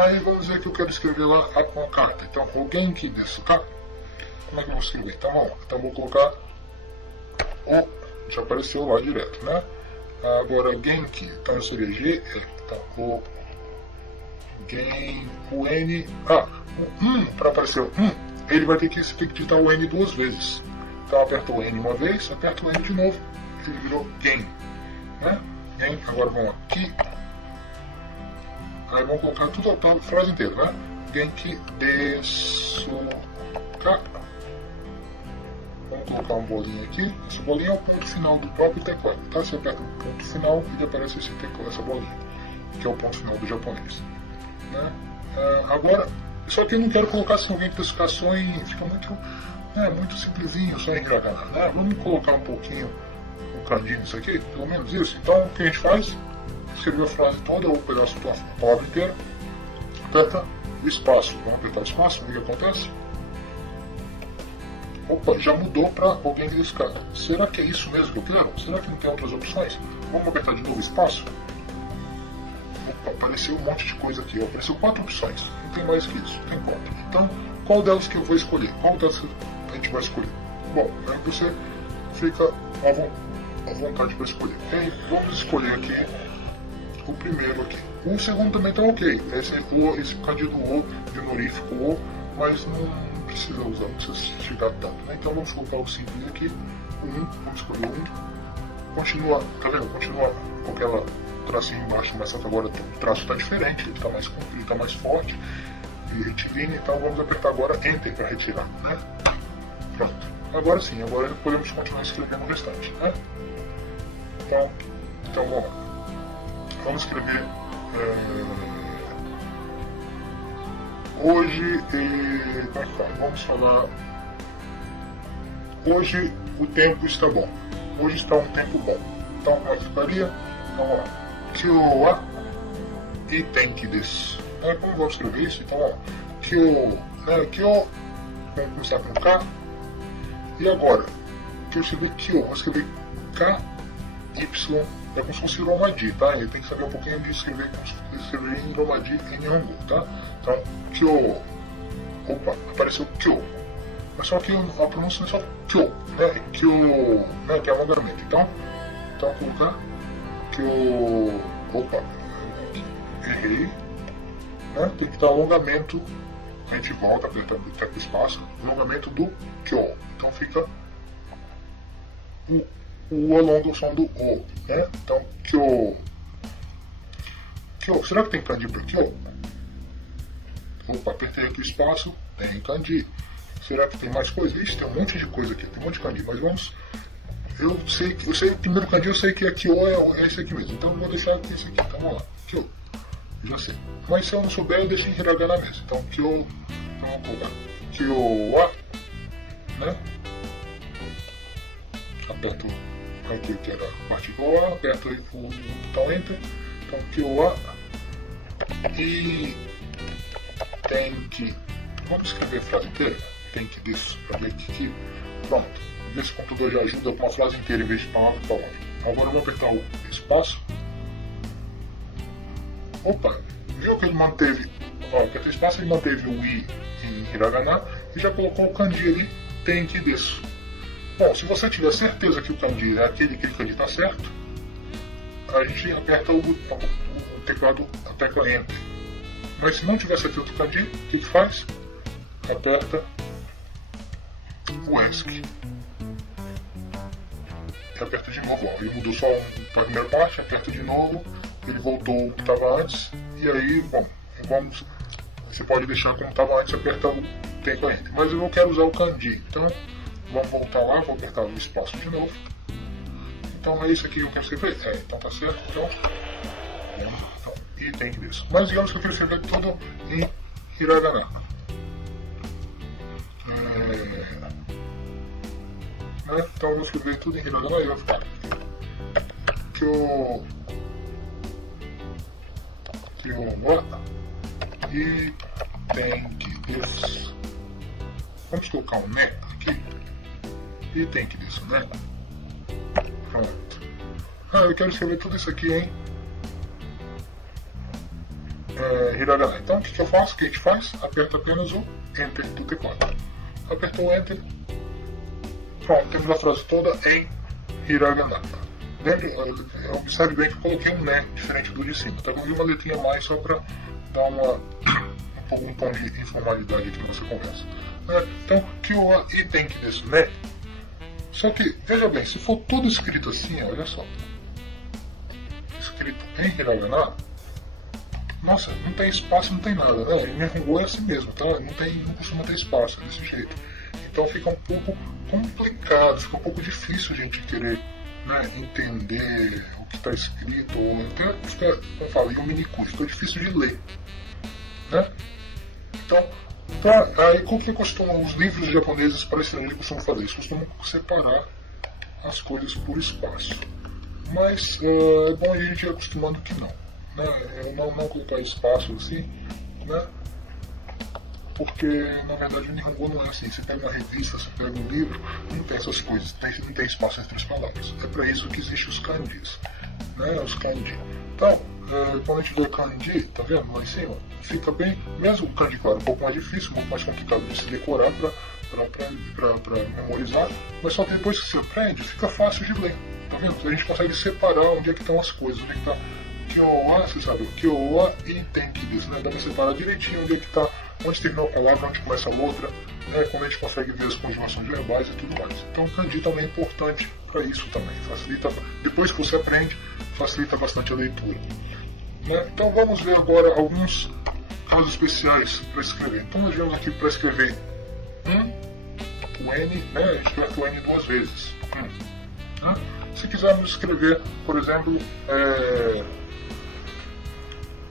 Aí vamos dizer que eu quero escrever lá uma carta. Então, o Genki desu ka? Como é que eu vou escrever? Então, vamos lá. Então, vou colocar o, já apareceu lá direto, né? Agora, Genki, então seria G, então, o N, para aparecer o ele vai ter que digitar o N duas vezes. Então, aperta o N uma vez, aperta o N de novo, ele virou Gen, né? Gen, agora vamos aqui. Aí vamos colocar tudo a frase inteira, né? Genki desu ka. Vamos colocar uma bolinha aqui. Essa bolinha é o ponto final do próprio teclado, tá? Você aperta o ponto final e aparece esse teclado, essa bolinha, que é o ponto final do japonês, né? Agora, só que eu não quero colocar assim, alguém que fica só em, fica muito simplesinho, só em hiragana, né? Vamos colocar um pouquinho o kanji nisso aqui, pelo menos isso. Então, o que a gente faz? Escrever a frase toda, ou o pedaço da palavra inteira, aperta o espaço. Vamos apertar o espaço, o que acontece? Opa, já mudou para alguém desse cara. Será que é isso mesmo que eu quero? Será que não tem outras opções? Vamos apertar de novo o espaço. Opa, apareceu um monte de coisa aqui. Apareceu 4 opções. Não tem mais que isso. Tem 4. Então, qual delas que eu vou escolher? Qual delas a gente vai escolher? Bom, aí você fica à vontade para escolher. Aí, vamos escolher aqui o primeiro aqui. O segundo também está ok. Esse kanji do O, de honorífico O, mas não precisa usar, não precisa chegar tanto, né? Então vamos colocar o simples aqui, vamos escolher o 1, continua, tá vendo? Continua com aquela tracinho embaixo, mas agora o traço está diferente, ele está mais comprido, está mais forte, e retilíneo, então vamos apertar agora Enter para retirar, né? Pronto, agora sim, agora podemos continuar escrevendo o restante, né? Então vamos lá, vamos escrever hoje, vamos falar, hoje o tempo está bom, hoje está um tempo bom, então como é que ficaria? Vamos lá, Kyou wa itenki desu, como vamos escrever isso? Então ó, Kyou, vamos começar com K, e agora, que eu escrevi Kyou, vou escrever K, Y, é como se fosse Romaji, tá? Ele tem que saber um pouquinho de escrever em Romaji em Nihongo, tá? Então, Kyou. Opa, apareceu Kyou. Mas só que a pronúncia é só Kyou, né? Kyou, né? Que é alongamento. Então colocar Kyou. Opa, errei. Né? Tem que dar alongamento. A gente volta, aperta o espaço. Alongamento do Kyou. Então fica o alonga o som do O, né? Então, Kyou. Kyou. Será que tem kanji para Kyou? Opa, apertei aqui o espaço, tem kanji. Será que tem mais coisa? Ixi, tem um monte de coisa aqui, tem um monte de kanji, mas vamos... Eu sei o primeiro kanji, eu sei que a Kyou é esse aqui mesmo, então vou deixar aqui esse aqui, então vamos lá, Kyou. Já sei. Mas se eu não souber, eu deixo em hiragana mesmo. Então, Kyou, então vamos colocar Kyou wa, né? Aperto aqui que era a parte igual, aperto aí o botão Enter, então Kyou wa e tem que, vamos escrever a frase inteira, tem que disso, para ver que pronto, esse computador já ajuda com uma frase inteira em vez de palavra. Agora eu vou apertar o espaço. Opa, viu que ele manteve, apertei o espaço, ele manteve o I em hiragana e já colocou o kanji ali, tem que disso. Bom, se você tiver certeza que o kanji é aquele kanji está certo, a gente aperta o teclado, a tecla Enter. Mas se não tiver certeza do kanji, o que faz? Aperta o ESC. E aperta de novo, ó. Ele mudou só a primeira parte, aperta de novo, ele voltou o que estava antes, e aí, bom, você pode deixar como estava antes, aperta o tecla Enter. Mas eu não quero usar o kanji, então vamos voltar lá, vou apertar o espaço de novo. Então é isso aqui que eu quero escrever? Então tá certo, então e tem que isso. Mas digamos que eu quero escrever tudo em hiragana. Então eu vou escrever tudo em hiragana e vai ficar Kyou wa e tem que isso. Vamos colocar um né aqui. E tem que isso, né? Pronto. Eu quero escrever tudo isso aqui em hiragana. Então o que eu faço? O que a gente faz? Aperta apenas o Enter do teclado. Apertou o Enter. Pronto, temos a frase toda em hiragana. Observe bem que eu coloquei um né diferente do de cima. Tá? Coloquei uma letrinha a mais só para dar um tom de informalidade aqui na nossa conversa. Então, que o item que desse né. Só que, veja bem, se for tudo escrito assim, olha só. Escrito em hiragana, nossa, não tem espaço, não tem nada. Em Nihongo é assim mesmo, tá? Não costuma ter espaço, é desse jeito. Então fica um pouco complicado, fica um pouco difícil a gente querer, né, entender o que está escrito, ou até fica, como eu falei, um mini curso, fica difícil de ler, né? Então, aí o que costumam os livros japoneses para estrangeiro costumam fazer? Eles costumam separar as coisas por espaço, mas é bom a gente ir acostumando que não, né? Eu não colocar espaço assim, né? Porque na verdade o Nihongo não é assim. Você pega uma revista, você pega um livro, não tem essas coisas, não tem espaço entre as palavras. É para isso que existem os kanjis, né? Os kanji. Então, quando a gente vê kanji, tá vendo lá em cima? Fica bem, mesmo o kanji, claro, um pouco mais difícil, um pouco mais complicado de se decorar para memorizar, mas só que depois que você aprende, fica fácil de ler, tá vendo? A gente consegue separar onde é que estão as coisas, onde é que está Kyowa, você sabe, Kyowa e Tenki desu, né? Dá para separar direitinho onde é que está, onde termina a palavra, onde começa a outra, né? Como a gente consegue ver as conjugações verbais e tudo mais. Então o kanji também é importante para isso também, facilita, depois que você aprende, facilita bastante a leitura. Né? Então vamos ver agora alguns casos especiais para escrever. Então nós vamos aqui para escrever o N, né? A gente escreve o N duas vezes. Né? Se quisermos escrever, por exemplo,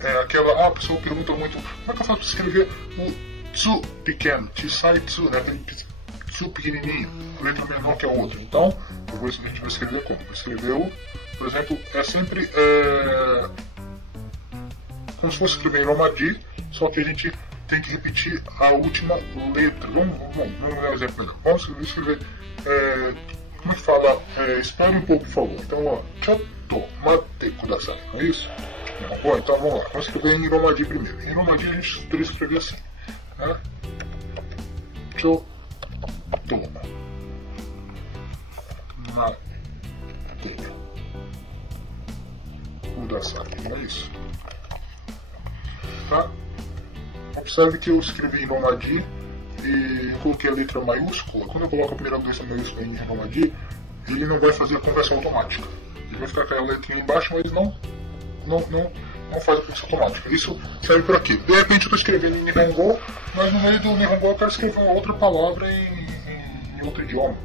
a pessoa pergunta muito, como é que eu faço para escrever o tsu pequeno, chisai tsu, né? Aquele tsu pequenininho, letra menor que a outra. Então, a gente vai escrever como? Vai escrever o, por exemplo, é sempre como se fosse escrever em Romaji, só que a gente tem que repetir a última letra. Vamos dar um exemplo melhor. Vamos escrever, como fala, espere um pouco, por favor. Então, ó, chotto mate kudasai, não é isso? Não, bom, então vamos lá. Vamos escrever em Romaji primeiro. Em Romaji a gente poderia escrever assim, né? Chotto mate kudasai, não é isso? Tá? Observe que eu escrevi em Romaji e coloquei a letra maiúscula. Quando eu coloco a primeira letra maiúscula em Romaji, ele não vai fazer a conversão automática. Ele vai ficar com aquela letrinha embaixo, mas não faz a conversão automática. Isso serve para quê? De repente eu estou escrevendo em Nihongo, mas no meio do Nihongo eu quero escrever uma outra palavra em outro idioma.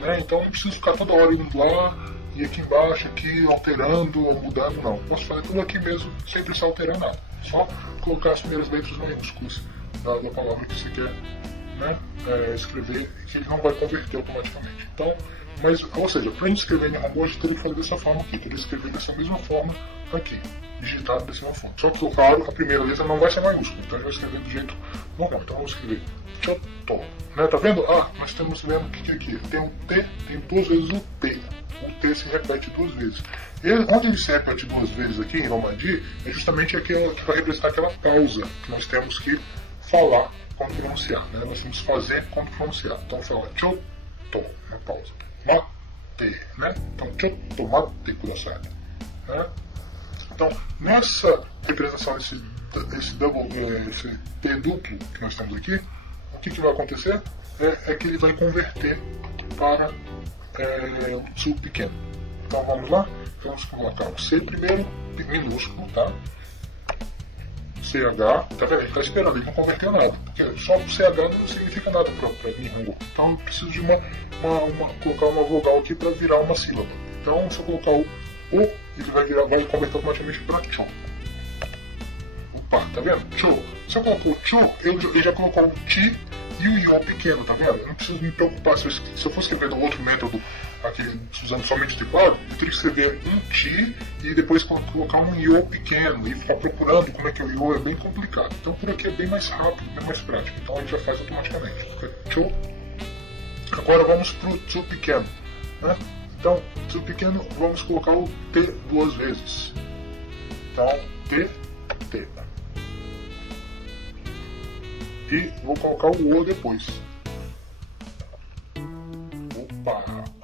Né? Então não preciso ficar toda hora indo lá e aqui embaixo, aqui alterando ou mudando, não. Posso fazer tudo aqui mesmo sem precisar alterar nada. Só colocar as primeiras letras maiúsculas da palavra que você quer, né, escrever, que ele não vai converter automaticamente. Então, ou seja, para a gente escrever em Nihongo, a gente teria que fazer dessa forma aqui, teria que escrever dessa mesma forma aqui, digitado dessa mesma forma. Só que, claro, a primeira letra não vai ser maiúscula, então a gente vai escrever do jeito normal. Então vamos escrever chotto, né, tá vendo? Nós estamos vendo que aqui tem um T, tem duas vezes o T. O T se repete duas vezes. Onde ele se repete duas vezes aqui em Romaji é justamente aquilo que vai representar aquela pausa que nós temos que falar quando pronunciar, né? Nós temos que fazer quando pronunciar. Então fala chotto, na pausa. Mate, né? Então chotto mate kudasai. Né? Então nessa representação desse T duplo que nós temos aqui, o que vai acontecer é que ele vai converter para o tsu pequeno. Então vamos lá, vamos colocar o C primeiro, minúsculo, tá? CH, tá vendo? Ele está esperando, ele não converteu nada, porque só o CH não significa nada para Nihongo. Então eu preciso de colocar uma vogal aqui para virar uma sílaba. Então se eu colocar o ele vai converter automaticamente para Cho. Opa, tá vendo? Cho. Se eu colocar o Cho, ele já colocou o Ti e o Yo pequeno, tá vendo? Eu não preciso me preocupar se eu for escrever no outro método aqui, usando somente o teclado, eu teria que escrever um Ti e depois colocar um Yo pequeno e ficar procurando como é que o Yo é bem complicado. Então por aqui é bem mais rápido, bem mais prático. Então a gente já faz automaticamente. Cho. Agora vamos para o Tsu pequeno, né? Então, Tsu pequeno, vamos colocar o T duas vezes. Então, T. E vou colocar o O depois. Opa!